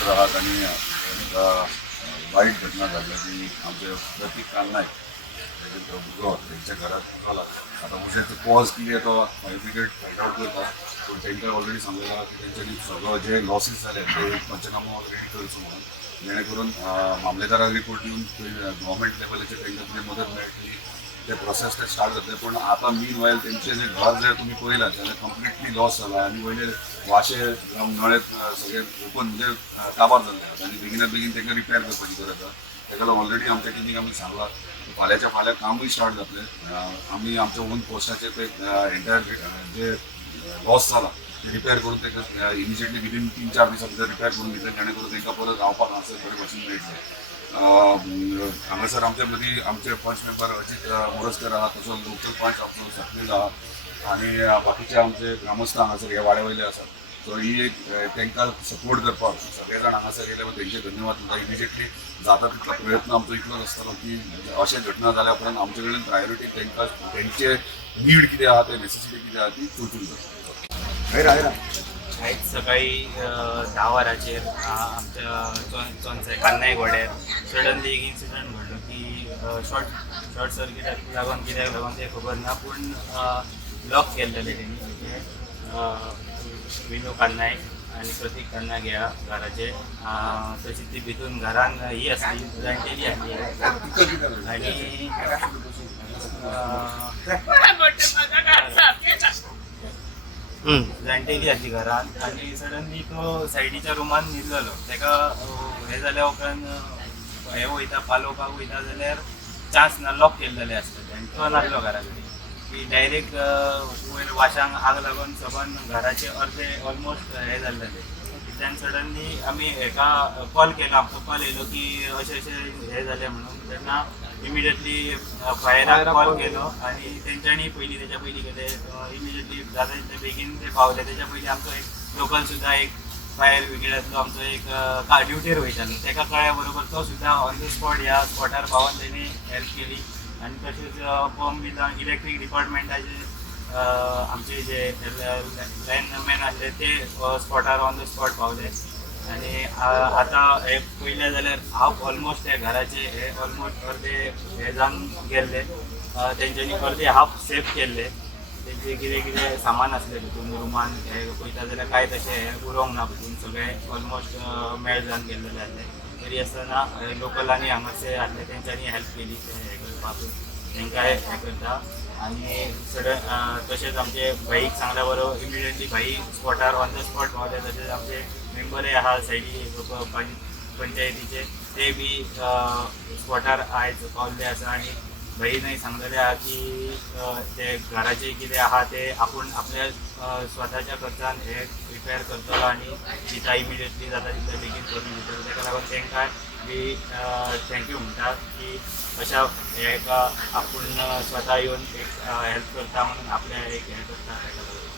राहत आणि एक वाईट घटना घडल्याची आमचे प्रतीक कालनायक भुरगो त्यांच्या घरात झाला. आता म्हणजे पॉज किती तो फायर ब्रिगेड फायट आउट करता पूण तांकां ऑलरेडी सांगलेला की तेंच्यांनी सगळं जे लॉसीस जाले ते पंचनामो ऑलरेडी करचो म्हणून, जेणे करून मामलेदाराक रिपोर्ट दिवन गव्हर्मेंट लेवलाचेर तांकां कितें मदत मेळटली ते प्रोसेस ते स्टार्ट जातले. पण आता मीन वायल तेंचे जे घर जर तुम्ही पळयलात जाल्यार कंप्लिटली लॉस जाला आनी वयले वाशे नळे सगळे ओपन म्हणजे काबार जाल्ले आसात आनी बेगिनात बेगीन तांकां रिपेर करपाची गरज आसा. ताका लागून ऑलरेडी आमच्या टिमीक आमी सांगला फाल्यांच्या फाल्यां कामूय स्टार्ट जातलें. आमी आमच्या ओन पोस्टाचे ते एंटायर जे लॉस जाला ते रिपेर करून ताका इमिजिएटली विदीन 3-4 दिसां भितर रिपेर करून दितले, जेणे करून तांकां परत रावपाक हांगासर बरे भशेन मेळटलें. हांगासर आमच्या मदीं आमचे पंच मेंबर अजीत मोरजकर आहा, तसो लोकल पंच आपलो सकलील आहा आनी बाकीचे आमचे ग्रामस्थ हांगासर ह्या वाड्या वयले आसात. सो ही एक तांकां सपोर्ट करपाक सगळे जाण हांगासर येयले तेंचे धन्यवाद म्हणटा. इमिजिएटली जाता तितलो प्रयत्न आमचो इतलोच आसतलो की अशें घटना जाल्या उपरांत आमचे कडेन प्रायोरिटी तांकां तेंचे नीड कितें आहा ते नेसेसिटी कितें आहा ती चोचून जाता. आयज सकाळी 10 वरांचेर आमच्या चोनसाय कान्नाय गोड्यार सडनली एक इन्सिडंट घडलो की शॉर्ट सर्किटाक लागून कित्याक लागून तें खबर ना, पूण लॉक केल्लेले तेणी विनू कान्नाय आनी प्रतीक कान्नाय ह्या घराचे. तशी ती भितून घरान ही आसली जाणटेली आसली आनी जाणटेली आसली घरान आनी सडनली तो सायडीच्या रुमान न्हिदलेलो. ताका हें जाल्या उपरांत हें वयता पालोवपाक वयता जाल्यार चान्स ना, लॉक केल्लेले आसतले आनी तो नासलो घरा कडेन. की डायरेक्ट वयर वाशांक आग लागून सबन घराचे अर्दे ऑलमोस्ट हें जाल्लेले. त्यान सडनली आमी हेका कॉल केलो, आमचो कॉल येयलो की अशें अशें हें जालें म्हणून. तेन्ना इमिडिएटली फायराक कॉल केलो आनी तेंच्यांनी पयलीं तेच्या पयलीं केलें इमिडिएटली जाता तितले बेगीन ते पावले. तेच्या पयलीं आमचो एक लोकल सुद्दां एक फायर ब्रिगेडांतलो आमचो एक ड्युटीर वयतालो, ताका कळ्ळ्या बरोबर तो सुद्दां ऑन द स्पॉट ह्या स्पॉटार पावून तेणी हेल्प केली. आनी तशेंच पंप बिलां इलेक्ट्रीक डिपार्टमेंटाचे आमचे जे लायनमॅन आसले ते स्पॉटार ऑन द स्पॉट पावले. आनी आतां हे पयलें जाल्यार हांव ऑलमोस्ट त्या घराचे हे ऑलमोस्ट अर्दे हे जावन गेल्ले. तेंच्यांनी अर्दे हाफ सेफ केल्ले. तेंचे कितें कितें सामान आसलें भितून रुमान हे पळयता जाल्यार कांय तशें हें उरोंक ना. भितून सगळें ऑलमोस्ट मेळ जावन गेल्लेले आसले. तरी आसतना लोकलांनी हांगासर आसले तेंच्यांनी हेल्प केली हें करपाक, तांकां हें करता. आनी तशेंच आमचे भाईक सांगल्या बरोबर इमिडिएटली भाई स्पॉटार ऑन द स्पॉट पावले. तशेंच आमचे मेंबरय आहा सायडी पंचायतीचे, ते बी स्पॉटार आयज पावल्ले आसा. आनी भाईनय सांगलेलें आहा की ते घराचे कितें आहा ते आपूण आपल्या स्वताच्या खर्चान हे रिपेर करतलो आनी दिता इमिडिएटली जाता तितले बेगीन करून दितलो. ताका लागून तांकां बी थँक्यू म्हणटा की अशा हेका आपूण स्वता येवन एक हेल्प करता म्हणून आपल्या एक हें करता. ताका लागून